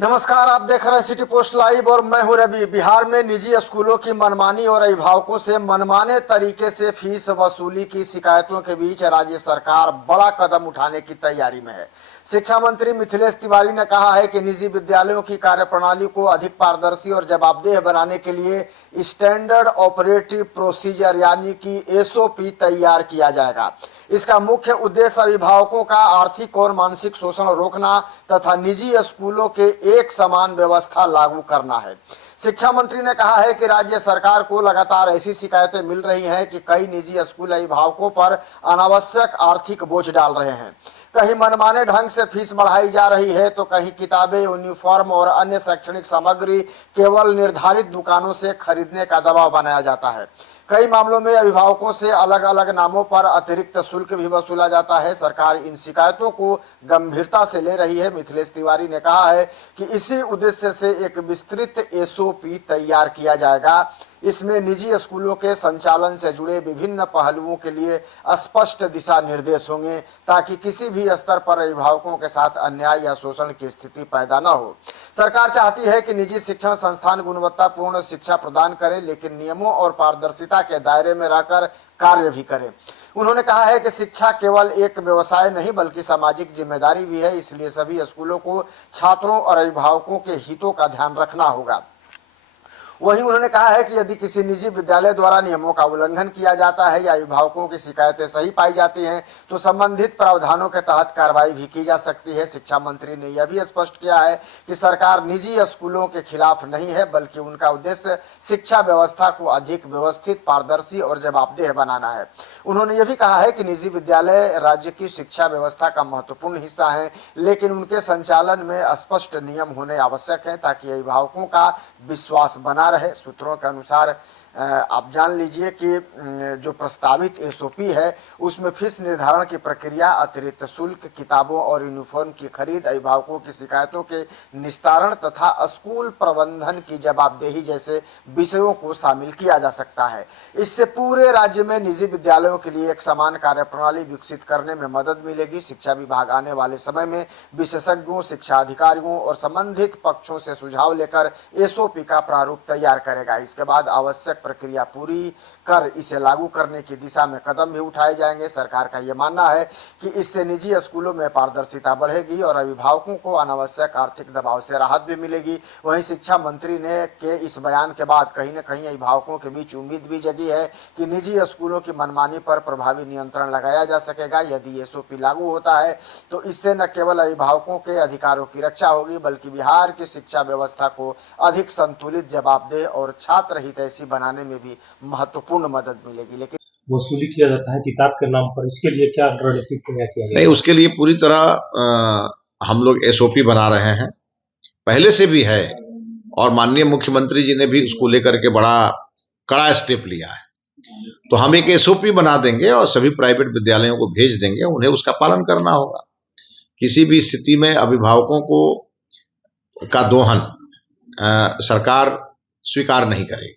नमस्कार, आप देख रहे हैं सिटी पोस्ट लाइव और मैं हूं रवि। बिहार में निजी स्कूलों की मनमानी और अभिभावकों से मनमाने तरीके से फीस वसूली की शिकायतों के बीच राज्य सरकार बड़ा कदम उठाने की तैयारी में है। शिक्षा मंत्री मिथिलेश तिवारी ने कहा है कि निजी विद्यालयों की कार्यप्रणाली को अधिक पारदर्शी और जवाबदेह बनाने के लिए स्टैंडर्ड ऑपरेटिव प्रोसीजर यानी कि एसओपी तैयार किया जाएगा। इसका मुख्य उद्देश्य अभिभावकों का आर्थिक और मानसिक शोषण रोकना तथा निजी स्कूलों के एक समान व्यवस्था लागू करना है। शिक्षा मंत्री ने कहा है कि राज्य सरकार को लगातार ऐसी शिकायतें मिल रही हैं कि कई निजी स्कूल अभिभावकों पर अनावश्यक आर्थिक बोझ डाल रहे हैं। कहीं मनमाने ढंग से फीस बढ़ाई जा रही है तो कहीं किताबें, यूनिफॉर्म और अन्य शैक्षणिक सामग्री केवल निर्धारित दुकानों से खरीदने का दबाव बनाया जाता है। कई मामलों में अभिभावकों से अलग अलग नामों पर अतिरिक्त शुल्क भी वसूला जाता है। सरकार इन शिकायतों को गंभीरता से ले रही है। मिथिलेश तिवारी ने कहा है कि इसी उद्देश्य से एक विस्तृत एसओपी तैयार किया जाएगा। इसमें निजी स्कूलों के संचालन से जुड़े विभिन्न पहलुओं के लिए स्पष्ट दिशा निर्देश होंगे ताकि किसी भी स्तर पर अभिभावकों के साथ अन्याय या शोषण की स्थिति पैदा न हो। सरकार चाहती है कि निजी शिक्षण संस्थान गुणवत्तापूर्ण शिक्षा प्रदान करें, लेकिन नियमों और पारदर्शिता के दायरे में रहकर कार्य भी करें। उन्होंने कहा है कि शिक्षा केवल एक व्यवसाय नहीं बल्कि सामाजिक जिम्मेदारी भी है, इसलिए सभी स्कूलों को छात्रों और अभिभावकों के हितों का ध्यान रखना होगा। वहीं उन्होंने कहा है कि यदि किसी निजी विद्यालय द्वारा नियमों का उल्लंघन किया जाता है या अभिभावकों की शिकायतें सही पाई जाती हैं तो संबंधित प्रावधानों के तहत कार्रवाई भी की जा सकती है। शिक्षा मंत्री ने यह भी स्पष्ट किया है कि सरकार निजी स्कूलों के खिलाफ नहीं है बल्कि उनका उद्देश्य शिक्षा व्यवस्था को अधिक व्यवस्थित, पारदर्शी और जवाबदेह बनाना है। उन्होंने यह भी कहा है कि निजी विद्यालय राज्य की शिक्षा व्यवस्था का महत्वपूर्ण हिस्सा है, लेकिन उनके संचालन में स्पष्ट नियम होने आवश्यक है ताकि अभिभावकों का विश्वास बना रहे। सूत्रों के अनुसार आप जान लीजिए कि जो प्रस्तावित एसओपी है उसमें फीस निर्धारण की प्रक्रिया, अतिरिक्त शुल्क, किताबों और यूनिफॉर्म की खरीद, अभिभावकों की शिकायतों के निस्तारण तथा स्कूल प्रबंधन की जवाबदेही जैसे विषयों को शामिल किया जा सकता है। इससे पूरे राज्य में निजी विद्यालयों के लिए एक समान कार्यप्रणाली विकसित करने में मदद मिलेगी। शिक्षा विभाग आने वाले समय में विशेषज्ञों, शिक्षा अधिकारियों और संबंधित पक्षों से सुझाव लेकर एसओपी का प्रारूप तैयार करेगा। इसके बाद आवश्यक प्रक्रिया पूरी कर इसे लागू करने की दिशा में कदम भी उठाए जाएंगे। सरकार का यह मानना है कि इससे निजी स्कूलों में पारदर्शिता बढ़ेगी और अभिभावकों को अनावश्यक आर्थिक दबाव से राहत भी मिलेगी। वहीं शिक्षा मंत्री ने के इस बयान के बाद कहीं न कहीं अभिभावकों के बीच उम्मीद भी जगी है कि निजी स्कूलों की मनमानी पर प्रभावी नियंत्रण लगाया जा सकेगा। यदि एसओपी लागू होता है तो इससे न केवल अभिभावकों के अधिकारों की रक्षा होगी बल्कि बिहार की शिक्षा व्यवस्था को अधिक संतुलित, जवाबदेह और छात्र हितैषी बनाने में भी महत्वपूर्ण मदद मिलेगी। लेकिन वसूली किया जाता है किताब के नाम पर, इसके लिए क्या रणनीति तैयार किया जाए? नहीं, उसके लिए पूरी तरह हम लोग एसओपी बना रहे हैं, पहले से भी है और माननीय मुख्यमंत्री जी ने भी उसको लेकर के बड़ा कड़ा स्टेप लिया है। तो हम एक एसओपी बना देंगे और सभी प्राइवेट विद्यालयों को भेज देंगे, उन्हें उसका पालन करना होगा। किसी भी स्थिति में अभिभावकों को का दोहन सरकार स्वीकार नहीं करेगी।